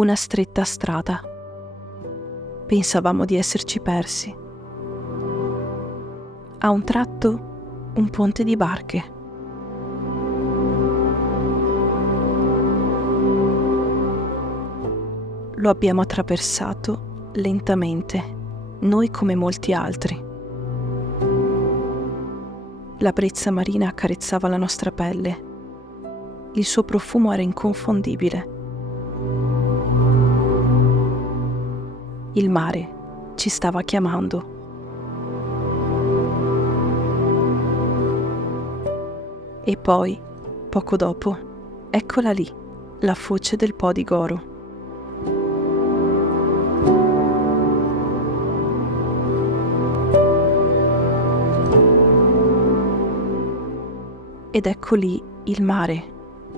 Una stretta strada. Pensavamo di esserci persi. A un tratto, un ponte di barche. Lo abbiamo attraversato lentamente, noi come molti altri. La brezza marina accarezzava la nostra pelle. Il suo profumo era inconfondibile. Il mare ci stava chiamando. E poi, poco dopo, eccola lì, la foce del Po di Goro. Ed ecco lì il mare,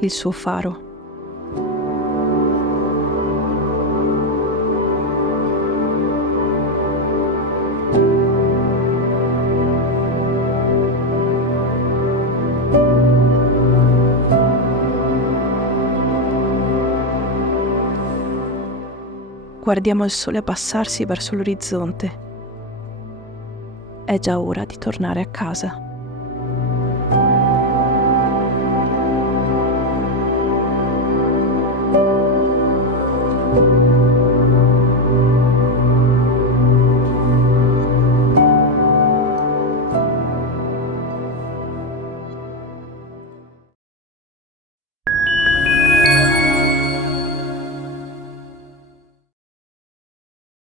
il suo faro. Guardiamo il sole abbassarsi verso l'orizzonte. È già ora di tornare a casa.